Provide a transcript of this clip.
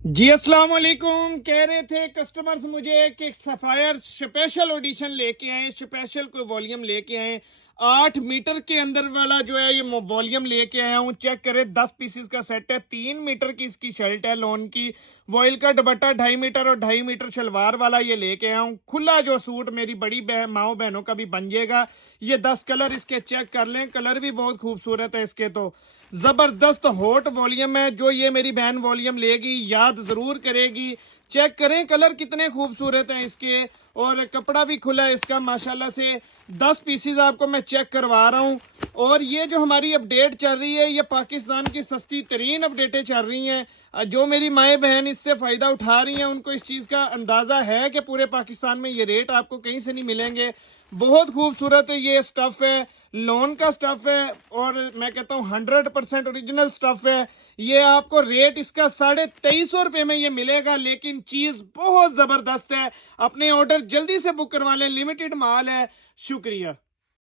जी अस्सलाम वालेकुम। कह रहे थे कस्टमर्स मुझे कि सफायर स्पेशल ऑडिशन लेके आए, स्पेशल कोई वॉल्यूम लेके आए। 8 मीटर के अंदर वाला जो है ये वॉल्यूम लेके आया हूँ। चेक करें, 10 पीसेस का सेट है। 3 मीटर की इसकी शर्ट है लॉन की, वॉइल का दुपट्टा 2.5 मीटर और 2.5 मीटर शलवार वाला ये लेके आया हूँ। खुला जो सूट मेरी बड़ी माओ बहनों का भी बन जाएगा। ये 10 कलर इसके चेक कर लें, कलर भी बहुत खूबसूरत है इसके। तो जबरदस्त हॉट वॉल्यूम है। जो ये मेरी बहन वॉल्यूम लेगी याद जरूर करेगी। चेक करें कलर कितने खूबसूरत हैं इसके, और कपड़ा भी खुला है इसका माशाल्लाह से। 10 पीसीज आपको मैं चेक करवा रहा हूं। और ये जो हमारी अपडेट चल रही है, ये पाकिस्तान की सस्ती तरीन अपडेटें चल रही हैं। जो मेरी माए बहन इससे फायदा उठा रही हैं उनको इस चीज का अंदाजा है कि पूरे पाकिस्तान में ये रेट आपको कहीं से नहीं मिलेंगे। बहुत खूबसूरत ये स्टफ है, लॉन का स्टफ है, और मैं कहता हूँ 100% ओरिजिनल स्टफ है। ये आपको रेट इसका 2350 रुपए में ये मिलेगा, लेकिन चीज बहुत जबरदस्त है। अपने ऑर्डर जल्दी से बुक करवा लें, लिमिटेड माल है। शुक्रिया।